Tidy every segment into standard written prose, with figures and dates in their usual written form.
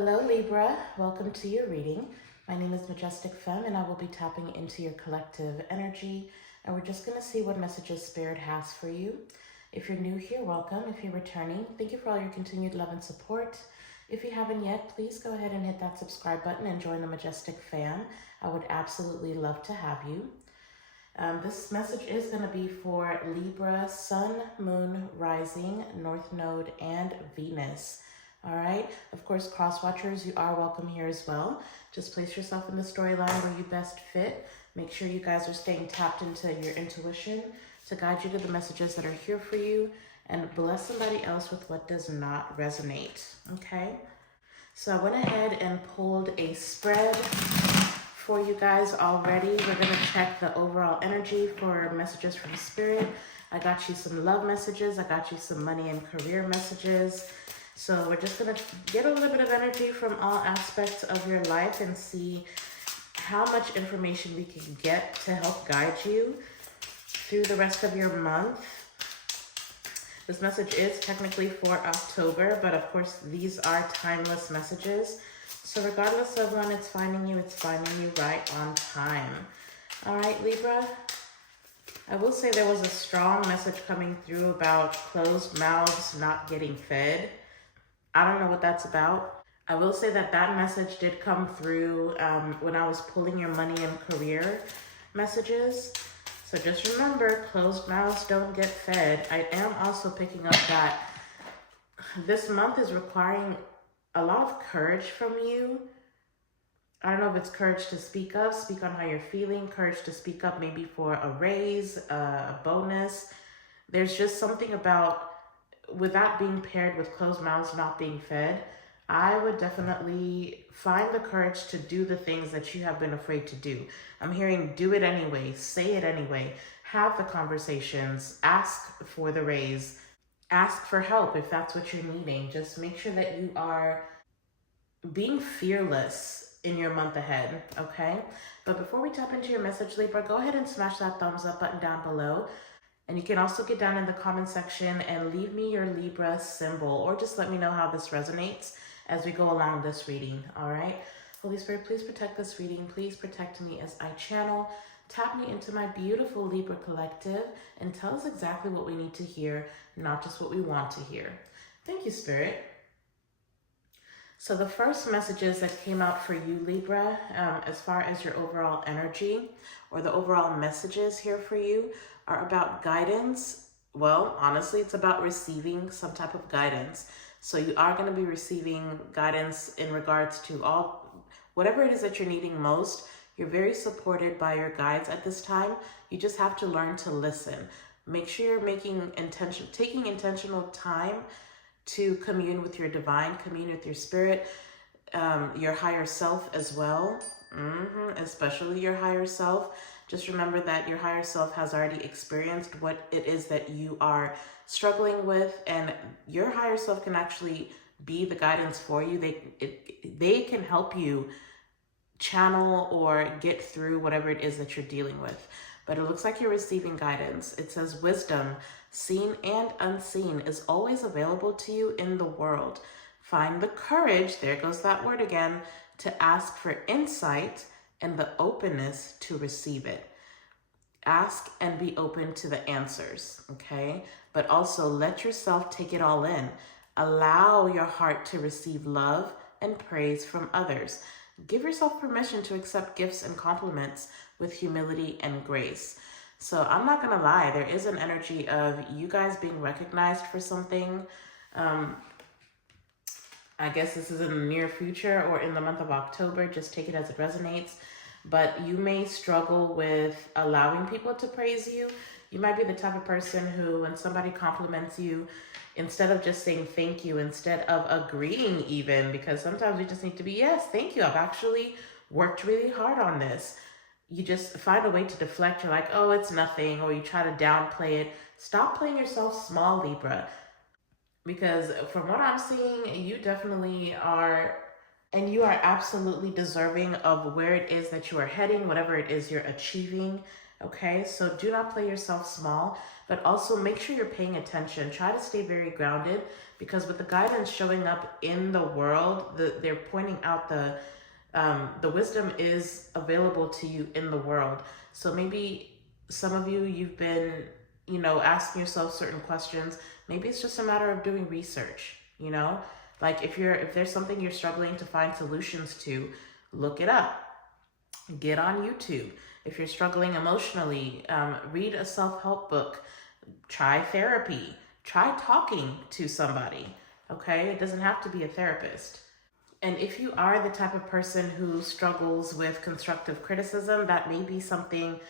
Hello Libra, welcome to your reading. My name is Majestic Femme and I will be tapping into your collective energy, and we're just going to see what messages Spirit has for you. If you're new here, welcome. If you're returning, thank you for all your continued love and support. If you haven't yet, please go ahead and hit that subscribe button and join the Majestic fam. I would absolutely love to have you. This message is going to be for Libra, Sun, Moon, Rising, North Node, and Venus. All right. Of course, cross watchers, you are welcome here as well. Just place yourself in the storyline where you best fit. Make sure you guys are staying tapped into your intuition to guide you to the messages that are here for you, and bless somebody else with what does not resonate. Okay. So I went ahead and pulled a spread for you guys already. We're going to check the overall energy for messages from Spirit. I got you some love messages. I got you some money and career messages. So we're just going to get a little bit of energy from all aspects of your life and see how much information we can get to help guide you through the rest of your month. This message is technically for October, but of course these are timeless messages. So regardless of when it's finding you right on time. All right, Libra. I will say there was a strong message coming through about closed mouths not getting fed. I don't know what that's about. I will say that that message did come through when I was pulling your money and career messages. So just remember, closed mouths don't get fed. I am also picking up that this month is requiring a lot of courage from you. I don't know if it's courage to speak up, speak on how you're feeling, courage to speak up maybe for a raise, a bonus. There's just something about, with that being paired with closed mouths not being fed, I would definitely find the courage to do the things that you have been afraid to do. I'm hearing do it anyway, say it anyway, have the conversations, ask for the raise, ask for help if that's what you're needing. Just make sure that you are being fearless in your month ahead, okay? But before we tap into your message, Libra, go ahead and smash that thumbs up button down below. And you can also get down in the comment section and leave me your Libra symbol, or just let me know how this resonates as we go along this reading, all right? Holy Spirit, please protect this reading. Please protect me as I channel. Tap me into my beautiful Libra collective and tell us exactly what we need to hear, not just what we want to hear. Thank you, Spirit. So the first messages that came out for you, Libra, as far as your overall energy or the overall messages here for you, are about guidance. Well, honestly, it's about receiving some type of guidance. So you are going to be receiving guidance in regards to whatever it is that you're needing most. You're very supported by your guides at this time. You just have to learn to listen. Make sure you're taking intentional time to commune with your divine, commune with your spirit, your higher self as well, especially your higher self. Just remember that your higher self has already experienced what it is that you are struggling with, and your higher self can actually be the guidance for you. They can help you channel or get through whatever it is that you're dealing with. But it looks like you're receiving guidance. It says wisdom, seen and unseen, is always available to you in the world. Find the courage, there goes that word again, to ask for insight and the openness to receive it. Ask and be open to the answers, okay? But also let yourself take it all in. Allow your heart to receive love and praise from others. Give yourself permission to accept gifts and compliments with humility and grace. So I'm not gonna lie, there is an energy of you guys being recognized for something. I guess this is in the near future or in the month of October. Just take it as it resonates. But you may struggle with allowing people to praise you. You might be the type of person who, when somebody compliments you, instead of just saying thank you, instead of agreeing even, because sometimes we just need to be, yes, thank you, I've actually worked really hard on this. You just find a way to deflect. You're like, oh, it's nothing, or you try to downplay it. Stop playing yourself small, Libra. Because from what I'm seeing, you definitely are, and you are absolutely deserving of where it is that you are heading, whatever it is you're achieving. Okay, so do not play yourself small, but also make sure you're paying attention. Try to stay very grounded, because with the guidance showing up in the world, they're pointing out the wisdom is available to you in the world. So maybe some of you, you've been, asking yourself certain questions. Maybe it's just a matter of doing research, like if there's something you're struggling to find solutions to, look it up. Get on YouTube. If you're struggling emotionally, read a self-help book. Try therapy. Try talking to somebody. Okay? It doesn't have to be a therapist. And if you are the type of person who struggles with constructive criticism, there may be something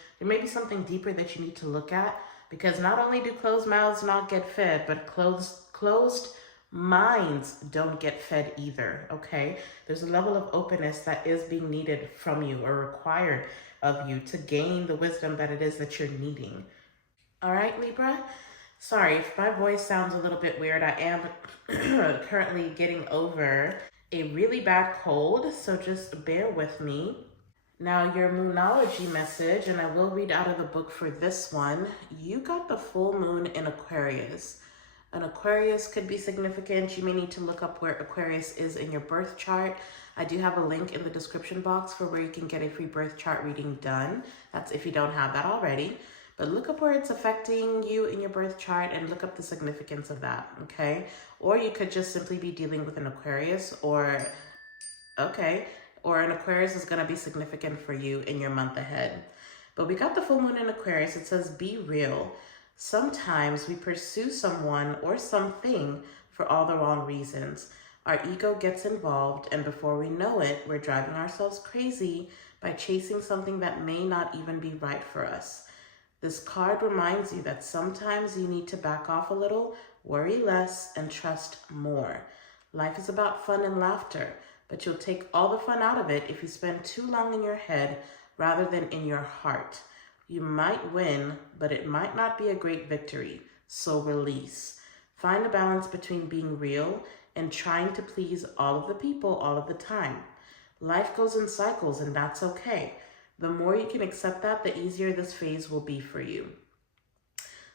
deeper that you need to look at, because not only do closed mouths not get fed, but closed minds don't get fed either, okay? There's a level of openness that is being needed from you, or required of you, to gain the wisdom that it is that you're needing. All right, Libra? Sorry if my voice sounds a little bit weird. I am currently getting over a really bad cold, so just bear with me. Now, your Moonology message, and I will read out of the book for this one. You got the full moon in Aquarius. An Aquarius could be significant. You may need to look up where Aquarius is in your birth chart. I do have a link in the description box for where you can get a free birth chart reading done. That's if you don't have that already. But look up where it's affecting you in your birth chart and look up the significance of that, okay? Or you could just simply be dealing with an Aquarius, or an Aquarius is going to be significant for you in your month ahead. But we got the full moon in Aquarius. It says, be real. Sometimes we pursue someone or something for all the wrong reasons. Our ego gets involved, and before we know it, we're driving ourselves crazy by chasing something that may not even be right for us. This card reminds you that sometimes you need to back off a little, worry less, and trust more. Life is about fun and laughter, but you'll take all the fun out of it if you spend too long in your head rather than in your heart. You might win, but it might not be a great victory, so release. Find a balance between being real and trying to please all of the people all of the time. Life goes in cycles, and that's okay. The more you can accept that, the easier this phase will be for you.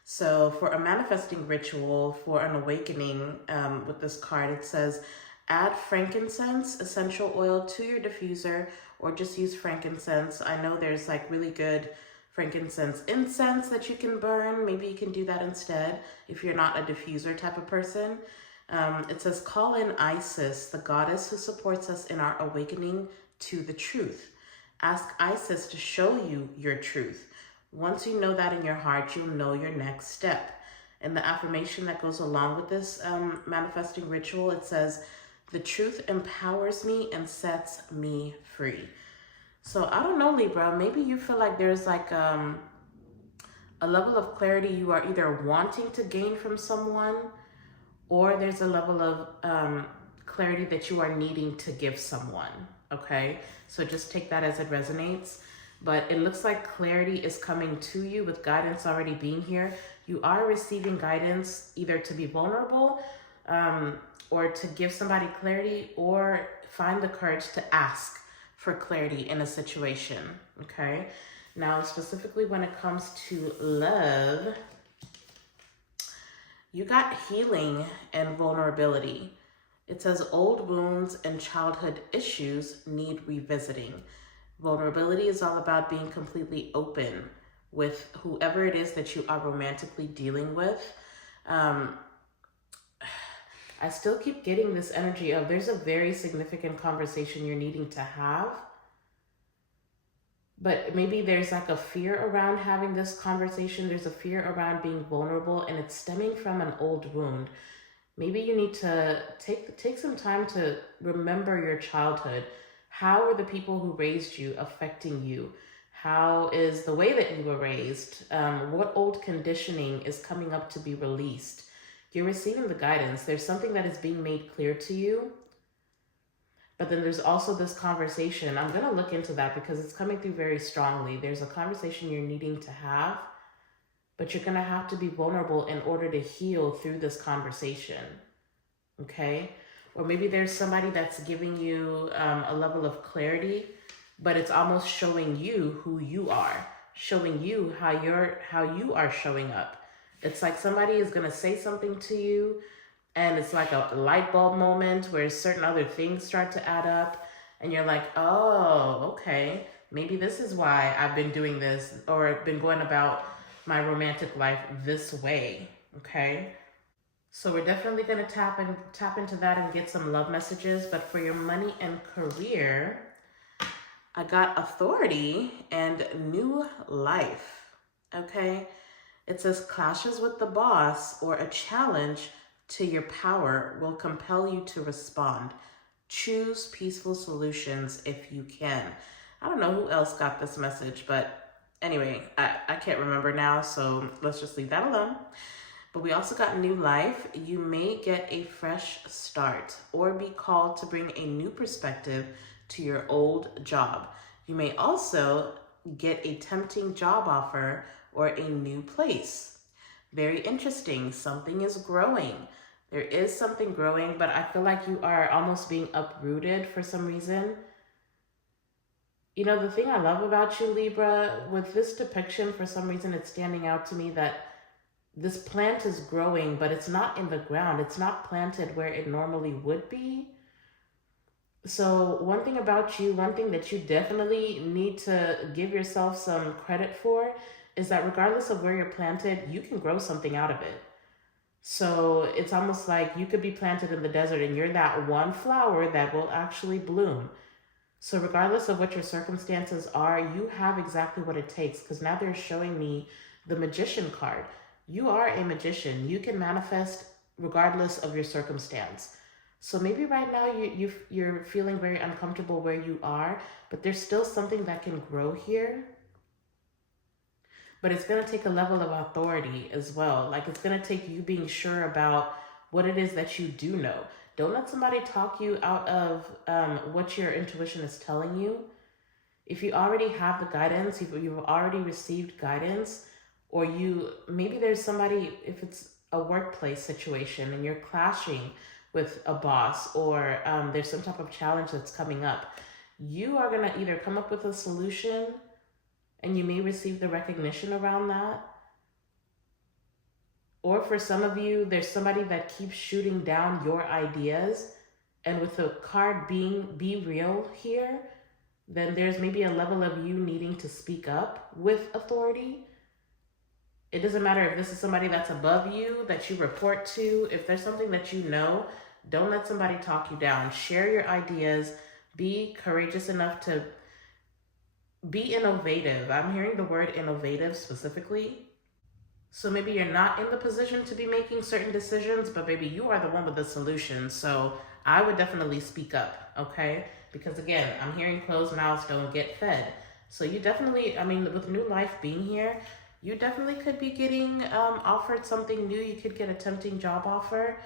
So for a manifesting ritual, for an awakening, with this card, it says, add frankincense essential oil to your diffuser, or just use frankincense. I know there's like really good frankincense incense that you can burn. Maybe you can do that instead if you're not a diffuser type of person. It says, call in Isis, the goddess who supports us in our awakening to the truth. Ask Isis to show you your truth. Once you know that in your heart, you'll know your next step. And the affirmation that goes along with this manifesting ritual, it says, the truth empowers me and sets me free. So I don't know, Libra, maybe you feel like there's like a level of clarity you are either wanting to gain from someone, or there's a level of clarity that you are needing to give someone, okay? So just take that as it resonates. But it looks like clarity is coming to you with guidance already being here. You are receiving guidance either to be vulnerable, or to give somebody clarity, or find the courage to ask for clarity in a situation, okay? Now, specifically when it comes to love, you got healing and vulnerability. It says old wounds and childhood issues need revisiting. Vulnerability is all about being completely open with whoever it is that you are romantically dealing with. I still keep getting this energy of there's a very significant conversation you're needing to have, but maybe there's like a fear around having this conversation. There's a fear around being vulnerable, and it's stemming from an old wound. Maybe you need to take some time to remember your childhood. How are the people who raised you affecting you? How is the way that you were raised? What old conditioning is coming up to be released? You're receiving the guidance. There's something that is being made clear to you. But then there's also this conversation. I'm going to look into that because it's coming through very strongly. There's a conversation you're needing to have, but you're going to have to be vulnerable in order to heal through this conversation. Okay? Or maybe there's somebody that's giving you a level of clarity, but it's almost showing you who you are. showing you how you are showing up. It's like somebody is going to say something to you, and it's like a light bulb moment where certain other things start to add up, and you're like, oh, okay, maybe this is why I've been doing this or been going about my romantic life this way. Okay, so we're definitely going to tap into that and get some love messages. But for your money and career, I got authority and new life. Okay, it says clashes with the boss or a challenge to your power will compel you to respond. Choose peaceful solutions if you can. I don't know who else got this message, but anyway, I can't remember now, so let's just leave that alone. But we also got new life. You may get a fresh start or be called to bring a new perspective to your old job. You may also get a tempting job offer or a new place. Very interesting. Something is growing. There is something growing, but I feel like you are almost being uprooted for some reason. You know, the thing I love about you, Libra, with this depiction, for some reason, it's standing out to me that this plant is growing, but it's not in the ground. It's not planted where it normally would be. So one thing about you, one thing that you definitely need to give yourself some credit for is that regardless of where you're planted, you can grow something out of it. So it's almost like you could be planted in the desert and you're that one flower that will actually bloom. So regardless of what your circumstances are, you have exactly what it takes, because now they're showing me the magician card. You are a magician. You can manifest regardless of your circumstance. So maybe right now you're feeling very uncomfortable where you are, but there's still something that can grow here. But it's going to take a level of authority as well. Like, it's going to take you being sure about what it is that you do know. Don't let somebody talk you out of what your intuition is telling you. If you already have the guidance, if you've already received guidance, or maybe there's somebody, if it's a workplace situation and you're clashing with a boss, or there's some type of challenge that's coming up, you are going to either come up with a solution and you may receive the recognition around that. Or for some of you, there's somebody that keeps shooting down your ideas. And with the card being be real here, then there's maybe a level of you needing to speak up with authority. It doesn't matter if this is somebody that's above you, that you report to. If there's something that you know, don't let somebody talk you down. Share your ideas. Be courageous enough to be innovative. I'm hearing the word innovative specifically. So maybe you're not in the position to be making certain decisions, but maybe you are the one with the solution. So I would definitely speak up, okay? Because again, I'm hearing closed mouths don't get fed. So you definitely, I mean, with new life being here, you definitely could be getting offered something new. You could get a tempting job offer.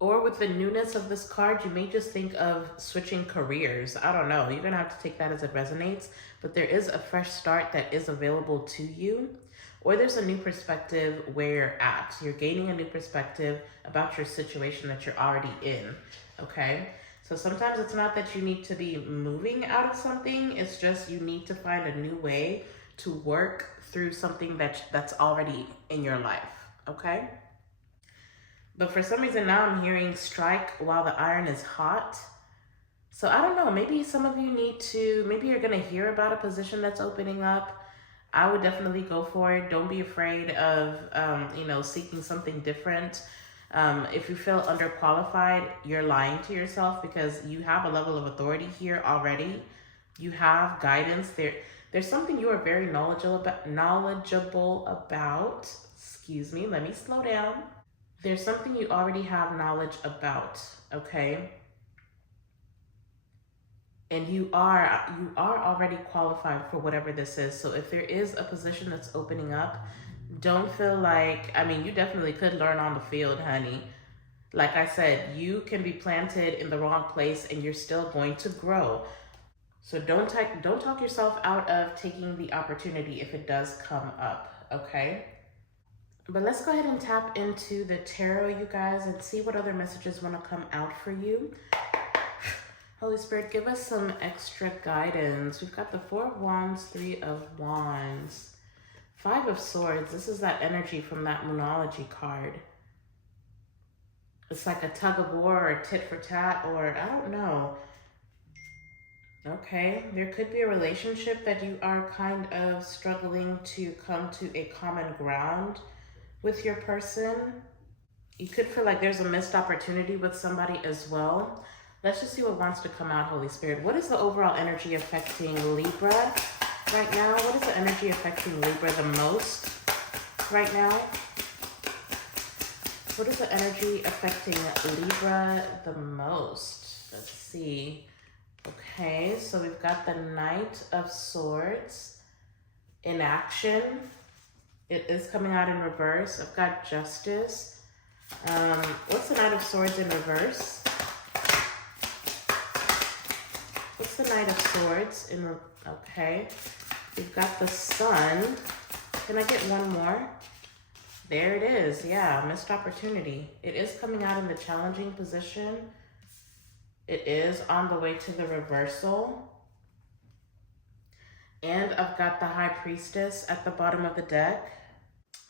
Or with the newness of this card, you may just think of switching careers. I don't know. You're going to have to take that as it resonates. But there is a fresh start that is available to you. Or there's a new perspective where you're at. You're gaining a new perspective about your situation that you're already in. Okay? So sometimes it's not that you need to be moving out of something. It's just you need to find a new way to work through something that's already in your life. Okay? But for some reason now I'm hearing strike while the iron is hot. So I don't know, maybe some of you maybe you're going to hear about a position that's opening up. I would definitely go for it. Don't be afraid of, seeking something different. If you feel underqualified, you're lying to yourself, because you have a level of authority here already. You have guidance. There's something you are very knowledgeable about. Excuse me, let me slow down. There's something you already have knowledge about, okay? And you are already qualified for whatever this is. So if there is a position that's opening up, don't feel like, I mean, you definitely could learn on the field, honey. Like I said, you can be planted in the wrong place and you're still going to grow. So don't talk yourself out of taking the opportunity if it does come up, okay? But let's go ahead and tap into the tarot, you guys, and see what other messages want to come out for you. Holy Spirit, give us some extra guidance. We've got the Four of Wands, Three of Wands. Five of Swords. This is that energy from that Moonology card. It's like a tug of war or tit for tat, or I don't know. Okay, there could be a relationship that you are kind of struggling to come to a common ground with your person. You could feel like there's a missed opportunity with somebody as well. Let's just see what wants to come out, Holy Spirit. What is the overall energy affecting Libra right now? What is the energy affecting Libra the most right now? What is the energy affecting Libra the most? Let's see. Okay, so we've got the Knight of Swords in action. It is coming out in reverse. I've got Justice. What's the Knight of Swords in reverse? What's the Knight of Swords in okay. We've got the Sun. Can I get one more? There it is. Yeah, missed opportunity. It is coming out in the challenging position. It is on the way to the reversal. And I've got the High Priestess at the bottom of the deck.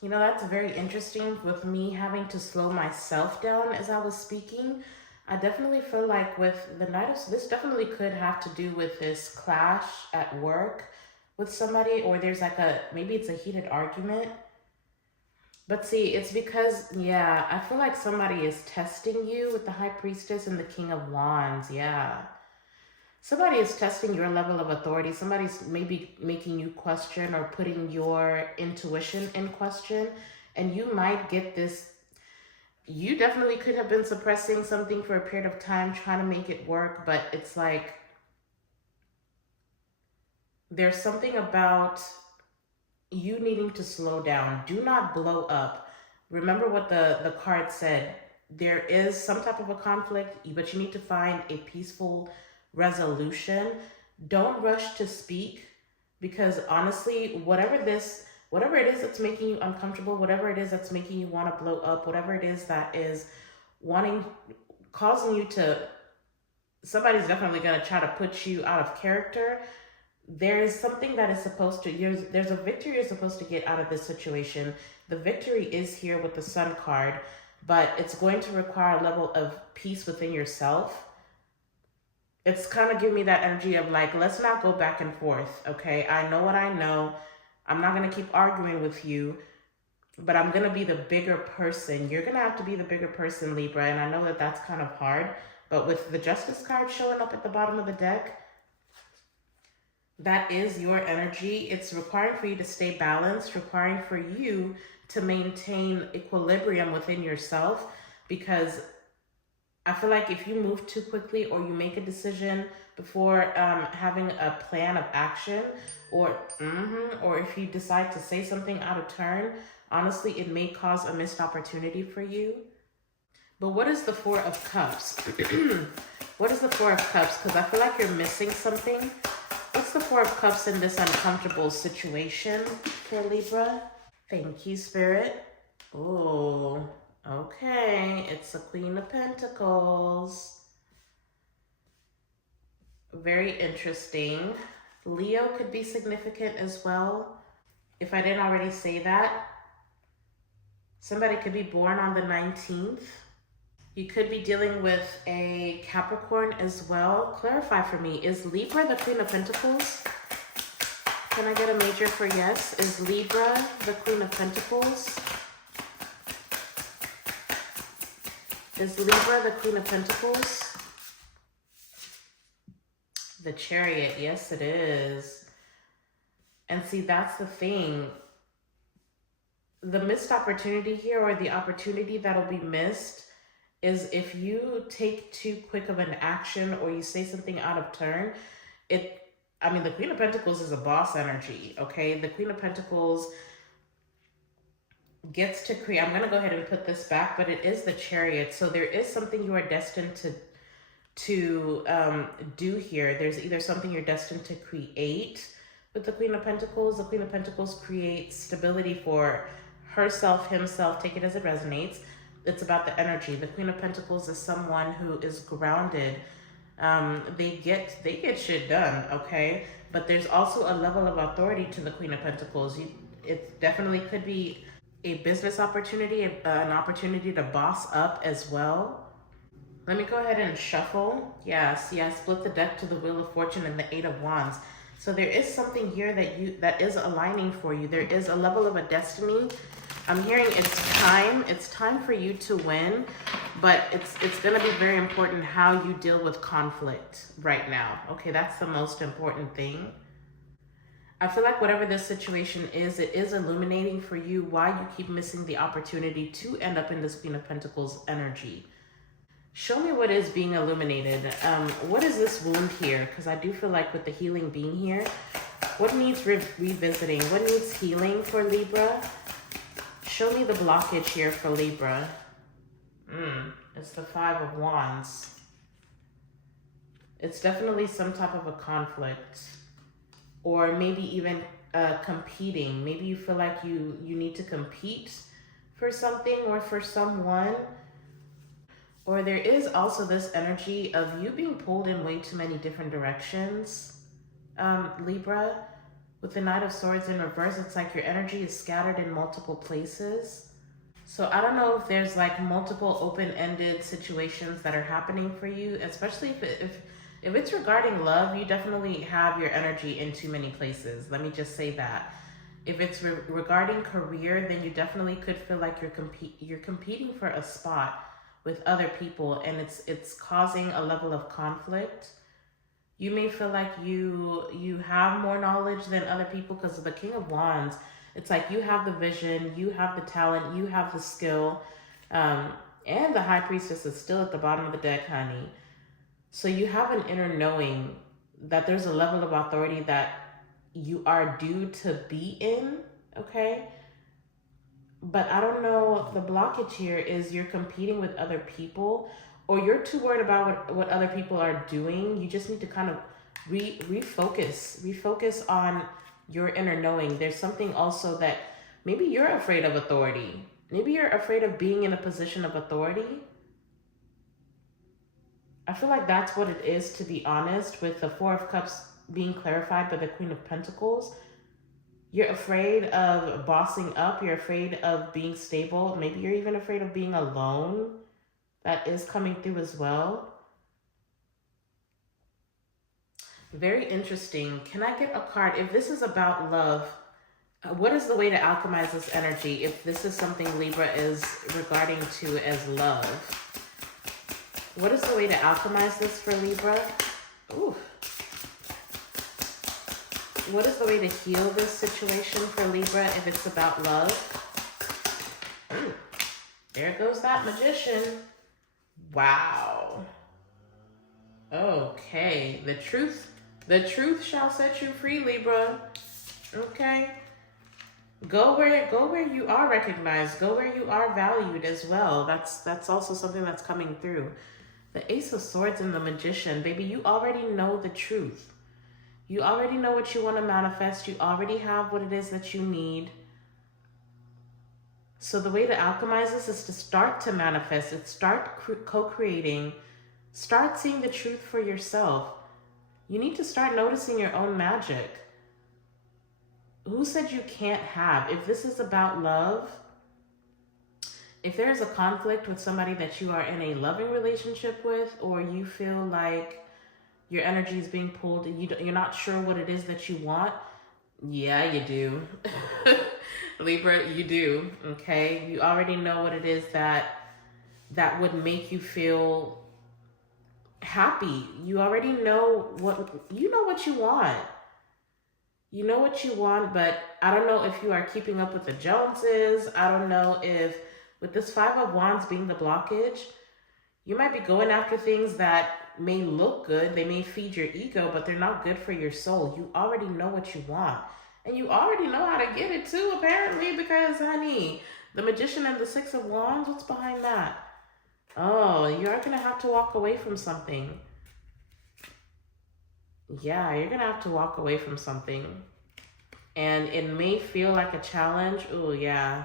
You know, that's very interesting with me having to slow myself down as I was speaking. I definitely feel like with the Knight of, this definitely could have to do with this clash at work with somebody, or there's like maybe it's a heated argument. But see, it's because, yeah, I feel like somebody is testing you with the High Priestess and the King of Wands, yeah. Somebody is testing your level of authority. Somebody's maybe making you question or putting your intuition in question. And you might get this. You definitely could have been suppressing something for a period of time, trying to make it work. But it's like, there's something about you needing to slow down. Do not blow up. Remember what the card said. There is some type of a conflict, but you need to find a peaceful resolution. Don't rush to speak, because honestly, whatever it is that's making you uncomfortable, whatever it is that's making you want to blow up, whatever it is that is causing you to, somebody's definitely going to try to put you out of character. There is something that is supposed to, there's a victory you're supposed to get out of this situation. The victory is here with the Sun card, but it's going to require a level of peace within yourself. It's kind of giving me that energy of like, let's not go back and forth, okay? I know what I know. I'm not going to keep arguing with you, but I'm going to be the bigger person. You're going to have to be the bigger person, Libra, and I know that that's kind of hard, but with the Justice card showing up at the bottom of the deck, that is your energy. It's requiring for you to stay balanced, requiring for you to maintain equilibrium within yourself, because I feel like if you move too quickly or you make a decision before having a plan of action, or if you decide to say something out of turn, honestly, it may cause a missed opportunity for you. But what is the Four of Cups? What is the Four of Cups? Because I feel like you're missing something. What's the Four of Cups in this uncomfortable situation for Libra? Thank you, Spirit. Oh, okay. It's a Queen of Pentacles. Very interesting. Leo could be significant as well. If I didn't already say that, somebody could be born on the 19th. You could be dealing with a Capricorn as well. Clarify for me, is Libra the Queen of Pentacles? Can I get a major for yes? Is Libra the Queen of Pentacles? Is Libra the Queen of Pentacles? The Chariot, yes it is. And see, that's the thing. The missed opportunity here, or the opportunity that'll be missed, is if you take too quick of an action or you say something out of turn. I mean, the Queen of Pentacles is a boss energy, okay? The Queen of Pentacles gets to create. I'm going to go ahead and put this back, but it is the Chariot. So there is something you are destined to do here. There's either something you're destined to create with the Queen of Pentacles. The Queen of Pentacles creates stability for herself, himself, take it as it resonates. It's about the energy. The Queen of Pentacles is someone who is grounded. They get shit done, okay? But there's also a level of authority to the Queen of Pentacles. It definitely could be a business opportunity, an opportunity to boss up as well. Let me go ahead and shuffle. Yes, yes, split the deck to the Wheel of Fortune and the Eight of Wands. So there is something here that is aligning for you. There is a level of a destiny. I'm hearing it's time. It's time for you to win, but it's going to be very important how you deal with conflict right now. Okay, that's the most important thing. I feel like whatever this situation is, it is illuminating for you why you keep missing the opportunity to end up in this Queen of Pentacles energy. Show me what is being illuminated. What is this wound here? Because I do feel like with the healing being here, what needs revisiting? What needs healing for Libra? Show me the blockage here for Libra. It's the Five of Wands. It's definitely some type of a conflict. Or maybe even competing. Maybe you feel like you need to compete for something or for someone. Or there is also this energy of you being pulled in way too many different directions, Libra. With the Knight of Swords in reverse, it's like your energy is scattered in multiple places. So I don't know if there's like multiple open-ended situations that are happening for you, especially if it's regarding love, you definitely have your energy in too many places. Let me just say that. If it's regarding career, then you definitely could feel like you're competing for a spot with other people, and it's causing a level of conflict. You may feel like you have more knowledge than other people because of the King of Wands. It's like you have the vision, you have the talent, you have the skill, and the High Priestess is still at the bottom of the deck, honey. So you have an inner knowing that there's a level of authority that you are due to be in, okay? But I don't know, the blockage here is you're competing with other people, or you're too worried about what other people are doing. You just need to kind of refocus on your inner knowing. There's something also that maybe you're afraid of authority. Maybe you're afraid of being in a position of authority. I feel like that's what it is, to be honest, with the Four of Cups being clarified by the Queen of Pentacles. You're afraid of bossing up. You're afraid of being stable. Maybe you're even afraid of being alone. That is coming through as well. Very interesting. Can I get a card? If this is about love, what is the way to alchemize this energy? If this is something Libra is regarding to as love, what is the way to alchemize this for Libra? Ooh. What is the way to heal this situation for Libra if it's about love? Ooh, there goes that Magician. Wow. Okay, the truth shall set you free, Libra. Okay. Go where you are recognized. Go where you are valued as well. That's also something that's coming through. The Ace of Swords and the Magician, baby, you already know the truth. You already know what you want to manifest. You already have what it is that you need. So the way to alchemize this is to start to manifest it. Start co-creating. Start seeing the truth for yourself. You need to start noticing your own magic. Who said you can't have? If this is about love, if there's a conflict with somebody that you are in a loving relationship with, or you feel like your energy is being pulled and you're not sure what it is that you want, yeah, you do. Libra, you do, okay? You already know what it is that would make you feel happy. You already know what you want. You know what you want, but I don't know if you are keeping up with the Joneses. I don't know if, with this Five of Wands being the blockage, you might be going after things that may look good. They may feed your ego, but they're not good for your soul. You already know what you want. And you already know how to get it too, apparently, because, honey, the Magician and the Six of Wands, what's behind that? Oh, you are going to have to walk away from something. Yeah, you're going to have to walk away from something. And it may feel like a challenge. Oh, yeah.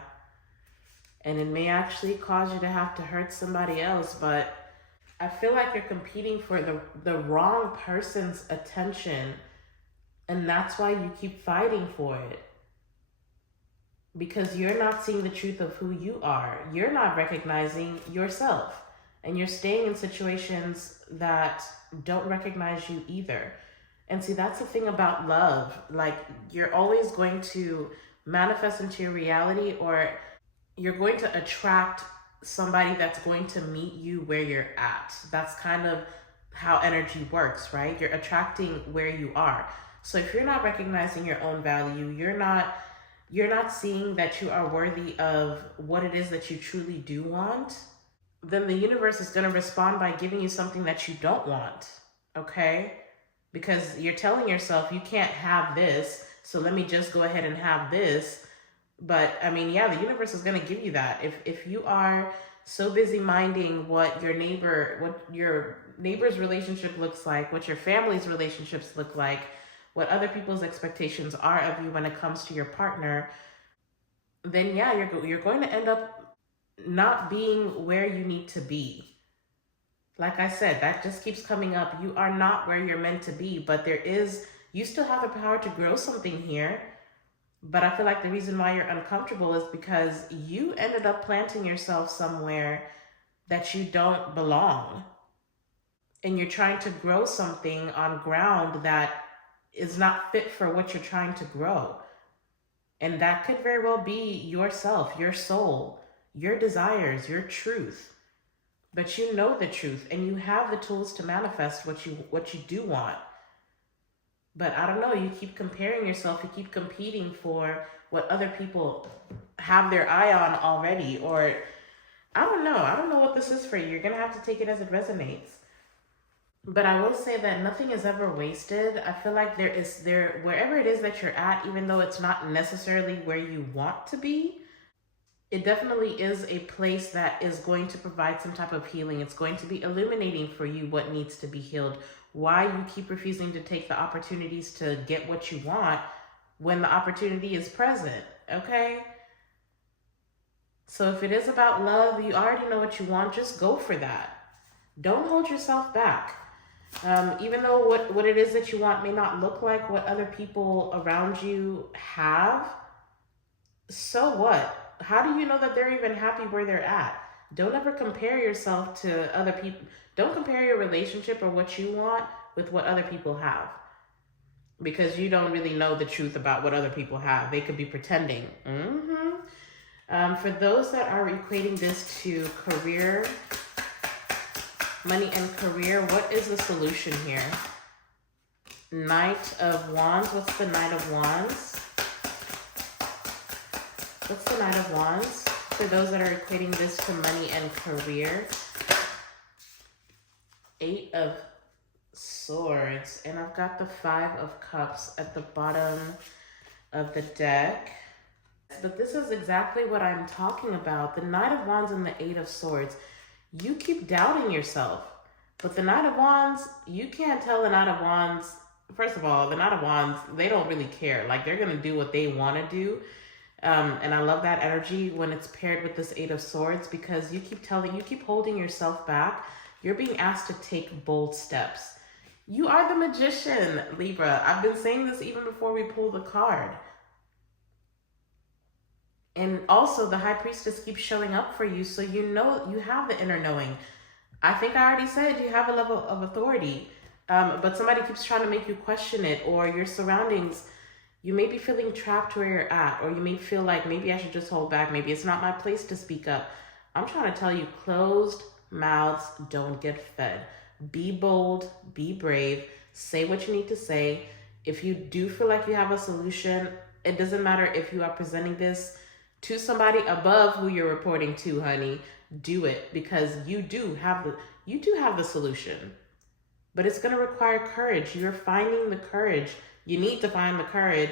And it may actually cause you to have to hurt somebody else, but I feel like you're competing for the wrong person's attention, and that's why you keep fighting for it. because you're not seeing the truth of who you are. You're not recognizing yourself, and you're staying in situations that don't recognize you either. And see, that's the thing about love. Like, you're always going to manifest into your reality, or you're going to attract somebody that's going to meet you where you're at. That's kind of how energy works, right? You're attracting where you are. So if you're not recognizing your own value, you're not seeing that you are worthy of what it is that you truly do want, then the universe is going to respond by giving you something that you don't want. Okay? Because you're telling yourself you can't have this, so let me just go ahead and have this. But I mean, yeah, the universe is going to give you that. If you are so busy minding what your neighbor's relationship looks like, what your family's relationships look like, what other people's expectations are of you when it comes to your partner, then yeah, you're going to end up not being where you need to be. Like I said, that just keeps coming up. You are not where you're meant to be, but you still have the power to grow something here. But I feel like the reason why you're uncomfortable is because you ended up planting yourself somewhere that you don't belong. And you're trying to grow something on ground that is not fit for what you're trying to grow. And that could very well be yourself, your soul, your desires, your truth. But you know the truth, and you have the tools to manifest what you do want. But I don't know, you keep comparing yourself, you keep competing for what other people have their eye on already, or I don't know what this is for you. You're gonna have to take it as it resonates. But I will say that nothing is ever wasted. I feel like wherever it is that you're at, even though it's not necessarily where you want to be, it definitely is a place that is going to provide some type of healing. It's going to be illuminating for you what needs to be healed. Why you keep refusing to take the opportunities to get what you want when the opportunity is present, okay? So if it is about love, you already know what you want, just go for that. Don't hold yourself back. Even though what it is that you want may not look like what other people around you have, so what? How do you know that they're even happy where they're at? Don't ever compare yourself to other people. Don't compare your relationship or what you want with what other people have, because you don't really know the truth about what other people have. They could be pretending. For those that are equating this to career, money and career, what is the solution here? Knight of Wands. What's the Knight of Wands? What's the Knight of Wands? For those that are equating this to money and career. Eight of Swords. And I've got the Five of Cups at the bottom of the deck. But this is exactly what I'm talking about. The Knight of Wands and the Eight of Swords. You keep doubting yourself. But the Knight of Wands, you can't tell the Knight of Wands. First of all, the Knight of Wands, they don't really care. Like, they're going to do what they want to do. And I love that energy when it's paired with this Eight of Swords, because you keep holding yourself back. You're being asked to take bold steps. You are the magician, Libra. I've been saying this even before we pull the card. And also the High Priestess keeps showing up for you, so you know you have the inner knowing. I think I already said you have a level of authority, but somebody keeps trying to make you question it, or your surroundings. You may be feeling trapped where you're at, or you may feel like maybe I should just hold back. Maybe it's not my place to speak up. I'm trying to tell you, closed mouths don't get fed. Be bold, be brave, say what you need to say. If you do feel like you have a solution, it doesn't matter if you are presenting this to somebody above who you're reporting to, honey. Do it, because you do have the solution. But it's going to require courage. You're finding the courage. You need to find the courage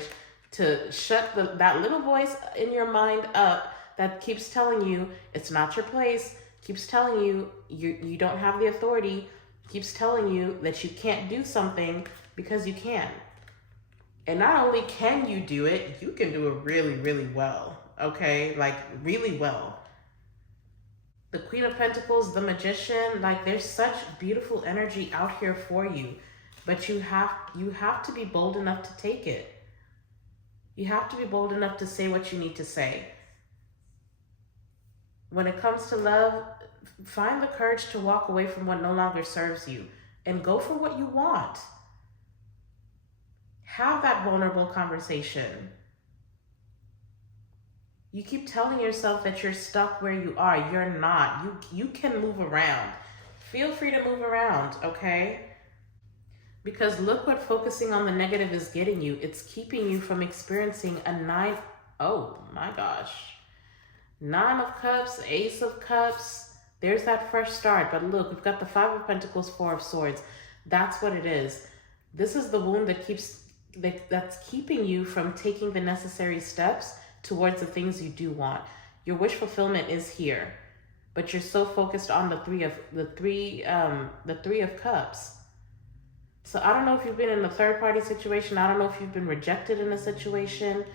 to shut that little voice in your mind up that keeps telling you it's not your place, keeps telling you you don't have the authority, keeps telling you that you can't do something, because you can. And not only can you do it, you can do it really, really well. Okay? Like, really well. The Queen of Pentacles, the Magician, like, there's such beautiful energy out here for you. But you have to be bold enough to take it. You have to be bold enough to say what you need to say. When it comes to love, find the courage to walk away from what no longer serves you and go for what you want. Have that vulnerable conversation. You keep telling yourself that you're stuck where you are. You're not. You can move around. Feel free to move around, okay? Because look what focusing on the negative is getting you. It's keeping you from experiencing a nine. Oh my gosh. 9 of Cups, Ace of Cups. There's that fresh start. But look, we've got the 5 of Pentacles, 4 of Swords. That's what it is. This is the wound that's keeping you from taking the necessary steps towards the things you do want. Your wish fulfillment is here, but you're so focused on the three of Cups. So I don't know if you've been in a third party situation. I don't know if you've been rejected in a situation.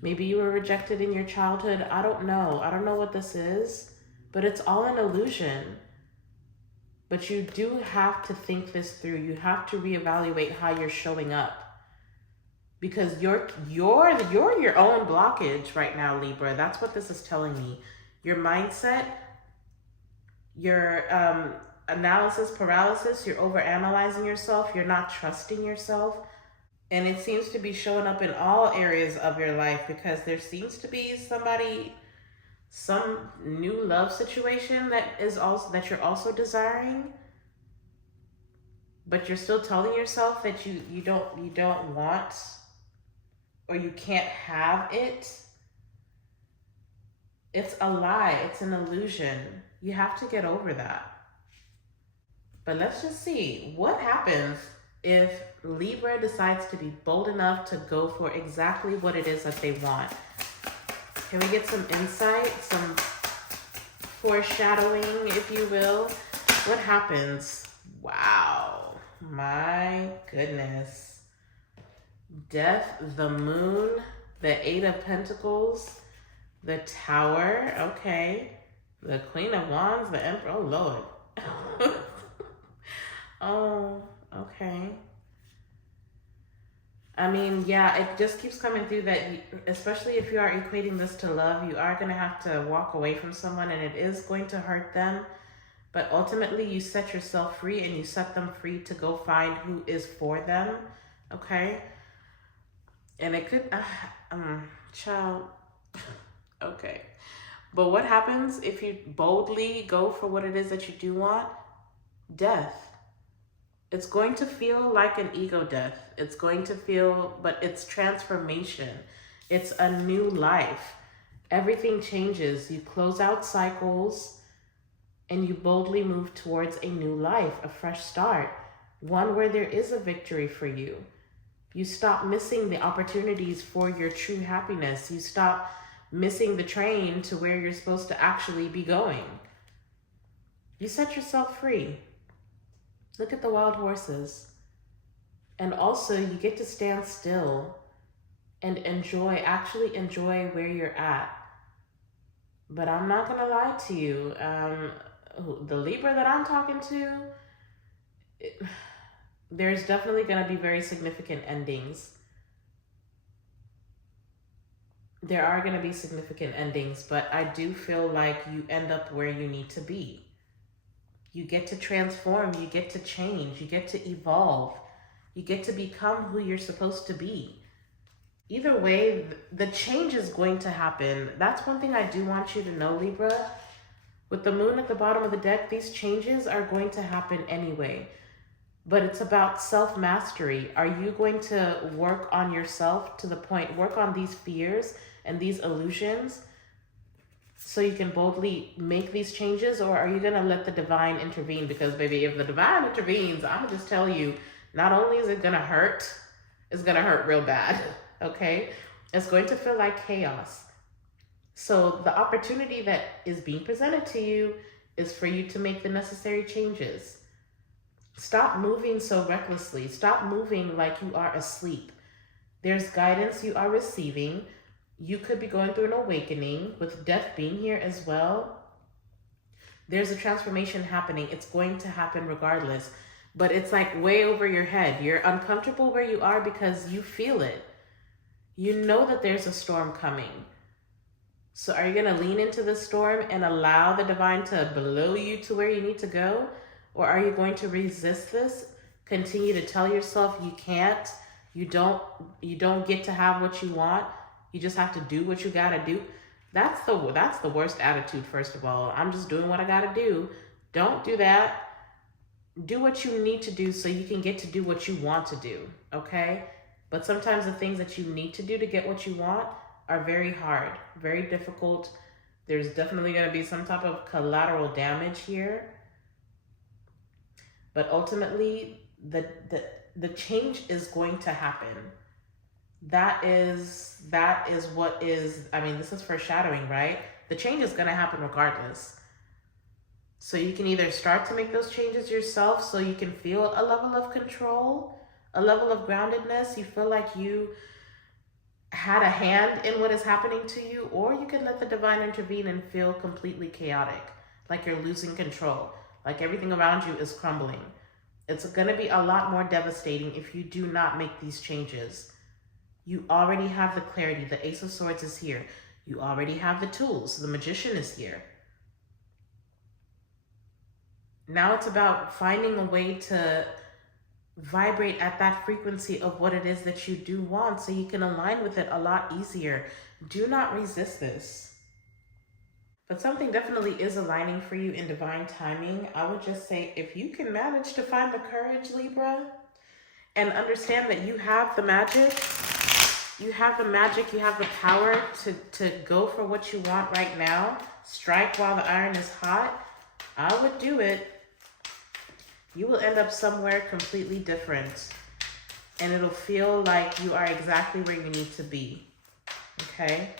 Maybe you were rejected in your childhood. I don't know. I don't know what this is, but it's all an illusion. But you do have to think this through. You have to reevaluate how you're showing up. Because you're your own blockage right now, Libra. That's what this is telling me. Your mindset, your analysis paralysis, you're overanalyzing yourself, you're not trusting yourself. And it seems to be showing up in all areas of your life because there seems to be some new love situation that you're also desiring. But you're still telling yourself that you don't want or you can't have it. It's a lie. It's an illusion. You have to get over that. But let's just see what happens if Libra decides to be bold enough to go for exactly what it is that they want. Can we get some insight, some foreshadowing, if you will? What happens? Wow, my goodness. Death, the Moon, the 8 of Pentacles, the Tower, okay. The Queen of Wands, the Emperor, oh Lord. Oh, okay. I mean, yeah, it just keeps coming through that, especially if you are equating this to love, you are going to have to walk away from someone and it is going to hurt them. But ultimately, you set yourself free and you set them free to go find who is for them, okay? And it could, child, okay. But what happens if you boldly go for what it is that you do want? Death. It's going to feel like an ego death. It's going to feel, but it's transformation. It's a new life. Everything changes. You close out cycles and you boldly move towards a new life, a fresh start, one where there is a victory for you. You stop missing the opportunities for your true happiness. You stop missing the train to where you're supposed to actually be going. You set yourself free. Look at the wild horses. And also you get to stand still and actually enjoy where you're at. But I'm not gonna lie to you. The Libra that I'm talking to, there's definitely gonna be very significant endings. There are gonna be significant endings, but I do feel like you end up where you need to be. You get to transform, you get to change, you get to evolve, you get to become who you're supposed to be. Either way, the change is going to happen. That's one thing I do want you to know, Libra. With the Moon at the bottom of the deck, these changes are going to happen anyway. But it's about self-mastery. Are you going to work on yourself to the point, work on these fears and these illusions so you can boldly make these changes? Or are you going to let the divine intervene? Because baby, if the divine intervenes, I'm going to just tell you, not only is it going to hurt, it's going to hurt real bad, okay? It's going to feel like chaos. So the opportunity that is being presented to you is for you to make the necessary changes. Stop moving so recklessly. Stop moving like you are asleep. There's guidance you are receiving. You could be going through an awakening with death being here as well. There's a transformation happening. It's going to happen regardless, but it's like way over your head. You're uncomfortable where you are because you feel it. You know that there's a storm coming. So are you going to lean into the storm and allow the divine to blow you to where you need to go? Or are you going to resist this? Continue to tell yourself you can't, you don't get to have what you want. You just have to do what you got to do. That's the worst attitude, first of all. I'm just doing what I got to do. Don't do that. Do what you need to do so you can get to do what you want to do, okay? But sometimes the things that you need to do to get what you want are very hard, very difficult. There's definitely going to be some type of collateral damage here. But ultimately, the change is going to happen. That is what is, I mean, this is foreshadowing, right? The change is going to happen regardless. So you can either start to make those changes yourself so you can feel a level of control, a level of groundedness. You feel like you had a hand in what is happening to you, or you can let the divine intervene and feel completely chaotic, like you're losing control, like everything around you is crumbling. It's going to be a lot more devastating if you do not make these changes. You already have the clarity. The Ace of Swords is here. You already have the tools. The Magician is here. Now it's about finding a way to vibrate at that frequency of what it is that you do want so you can align with it a lot easier. Do not resist this. But something definitely is aligning for you in divine timing. I would just say if you can manage to find the courage, Libra, and understand that you have the magic, you have the power to go for what you want right now, strike while the iron is hot, I would do it. You will end up somewhere completely different. And it'll feel like you are exactly where you need to be. Okay?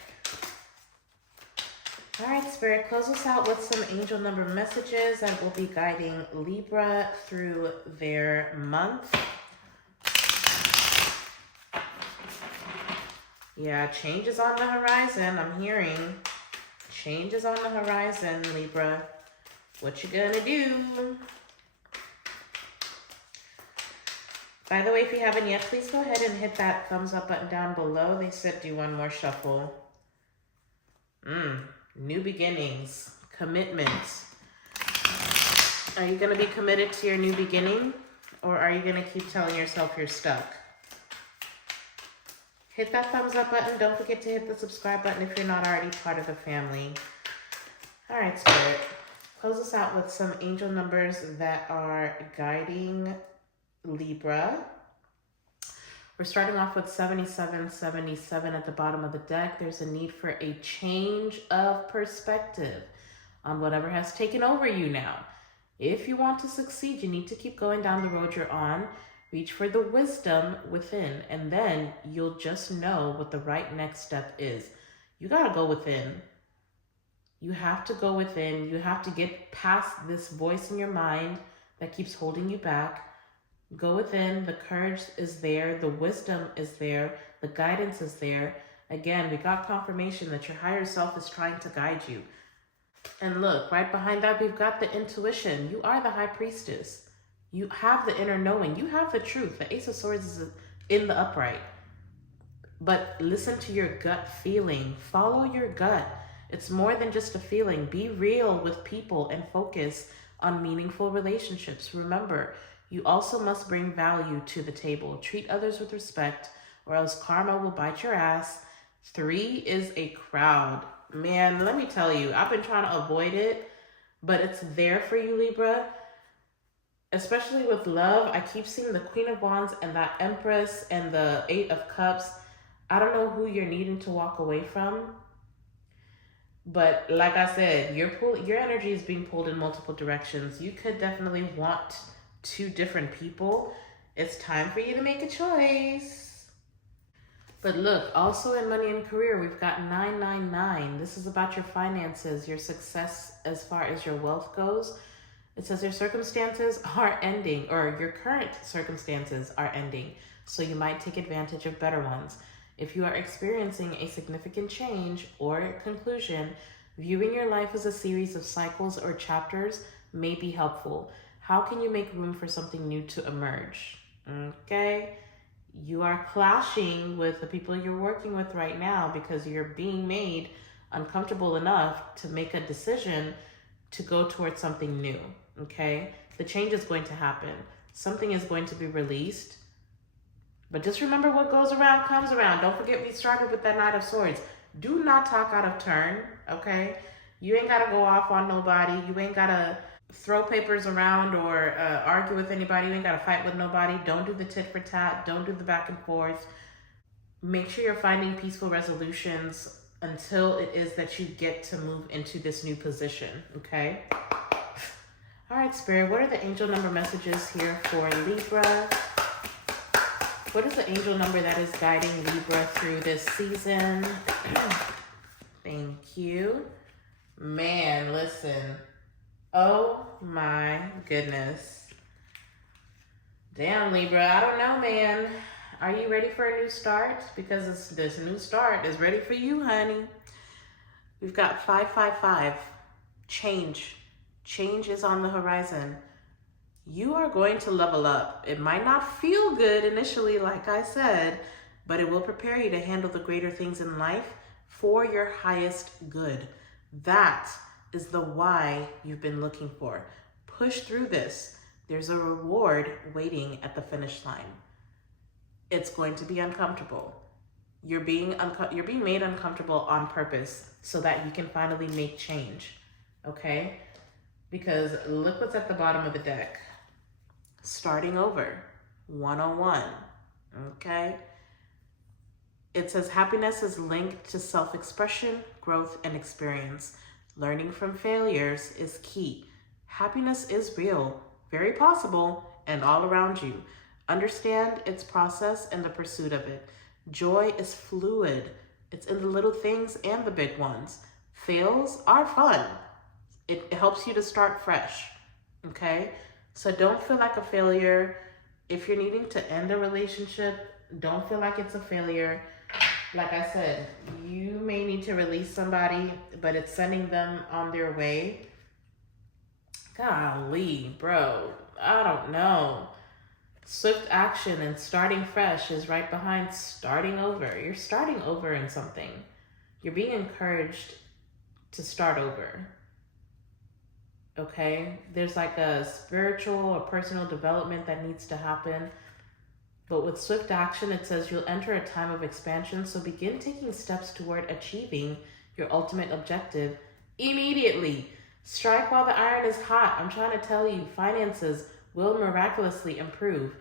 All right, Spirit, close us out with some angel number messages that will be guiding Libra through their month. Yeah, change is on the horizon. I'm hearing change is on the horizon, Libra. What you gonna do? By the way, if you haven't yet, please go ahead and hit that thumbs up button down below. They said do one more shuffle. New beginnings, commitment. Are you going to be committed to your new beginning? Or are you going to keep telling yourself you're stuck? Hit that thumbs up button. Don't forget to hit the subscribe button if you're not already part of the family. All right, Spirit. Close us out with some angel numbers that are guiding Libra. We're starting off with 7777 at the bottom of the deck. There's a need for a change of perspective on whatever has taken over you now. If you want to succeed, you need to keep going down the road you're on. Reach for the wisdom within, and then you'll just know what the right next step is. You got to go within. You have to go within. You have to get past this voice in your mind that keeps holding you back. Go within. The courage is there. The wisdom is there. The guidance is there. Again, we got confirmation that your higher self is trying to guide you. And look, right behind that, we've got the intuition. You are the high priestess. You have the inner knowing. You have the truth. The Ace of Swords is in the upright. But listen to your gut feeling. Follow your gut. It's more than just a feeling. Be real with people and focus on meaningful relationships. Remember, you also must bring value to the table. Treat others with respect, or else karma will bite your ass. 3 is a crowd. Man, let me tell you, I've been trying to avoid it, but it's there for you, Libra. Especially with love, I keep seeing the Queen of Wands and that Empress and the 8 of Cups. I don't know who you're needing to walk away from. But like I said, your energy is being pulled in multiple directions. You could definitely want 2 different people. It's time for you to make a choice. But look, also in money and career, we've got 999. This is about your finances, your success as far as your wealth goes. It says your circumstances are ending, or your current circumstances are ending. So you might take advantage of better ones. If you are experiencing a significant change or conclusion, viewing your life as a series of cycles or chapters may be helpful. How can you make room for something new to emerge? Okay? You are clashing with the people you're working with right now because you're being made uncomfortable enough to make a decision to go towards something new, okay? The change is going to happen. Something is going to be released. But just remember, what goes around comes around. Don't forget we started with that Knight of Swords. Do not talk out of turn, okay? You ain't got to go off on nobody. You ain't got to throw papers around or argue with anybody. You ain't got to fight with nobody. Don't do the tit for tat. Don't do the back and forth. Make sure you're finding peaceful resolutions until it is that you get to move into this new position, okay? All right, Spirit, what are the angel number messages here for Libra? What is the angel number that is guiding Libra through this season? Thank you. Man, listen. Oh my goodness. Damn, Libra, I don't know, man. Are you ready for a new start? Because this new start is ready for you, honey. We've got 555. Change. Change is on the horizon. You are going to level up. It might not feel good initially, like I said, but it will prepare you to handle the greater things in life for your highest good. That is the why you've been looking for. Push through this. There's a reward waiting at the finish line. It's going to be uncomfortable. You're being made uncomfortable on purpose so that you can finally make change, okay? Because look what's at the bottom of the deck. Starting over, 101, okay? It says happiness is linked to self-expression, growth, and experience. Learning from failures is key. Happiness is real, very possible, and all around you. Understand its process and the pursuit of it. Joy is fluid. It's in the little things and the big ones. Fails are fun. It helps you to start fresh, okay? So don't feel like a failure. If you're needing to end a relationship, don't feel like it's a failure. Like I said, you may need to release somebody, but it's sending them on their way. Golly, bro, I don't know. Swift action and starting fresh is right behind starting over. You're starting over in something. You're being encouraged to start over. Okay? There's like a spiritual or personal development that needs to happen. But with swift action, it says you'll enter a time of expansion. So begin taking steps toward achieving your ultimate objective immediately. Strike while the iron is hot. I'm trying to tell you, finances will miraculously improve.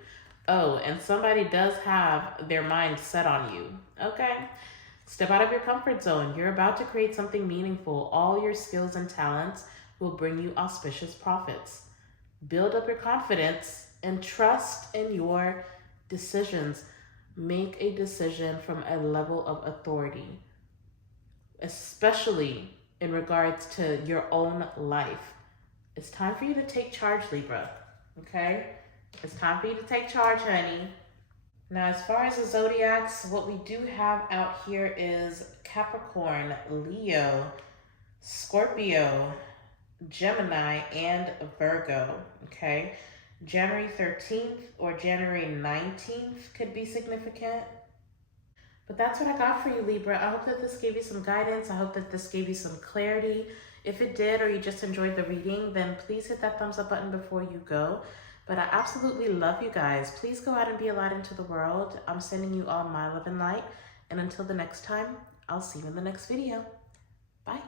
Oh, and somebody does have their mind set on you. Okay? Step out of your comfort zone. You're about to create something meaningful. All your skills and talents will bring you auspicious profits. Build up your confidence and trust in your decisions. Make a decision from a level of authority, especially in regards to your own life. It's time for you to take charge, Libra. Okay? It's time for you to take charge, honey. Now, as far as the zodiacs, what we do have out here is Capricorn, Leo, Scorpio, Gemini, and Virgo, okay? January 13th or January 19th could be significant. But that's what I got for you, Libra. I hope that this gave you some guidance. I hope that this gave you some clarity. If it did, or you just enjoyed the reading, then please hit that thumbs up button before you go. But I absolutely love you guys. Please go out and be a light into the world. I'm sending you all my love and light. And until the next time, I'll see you in the next video. Bye.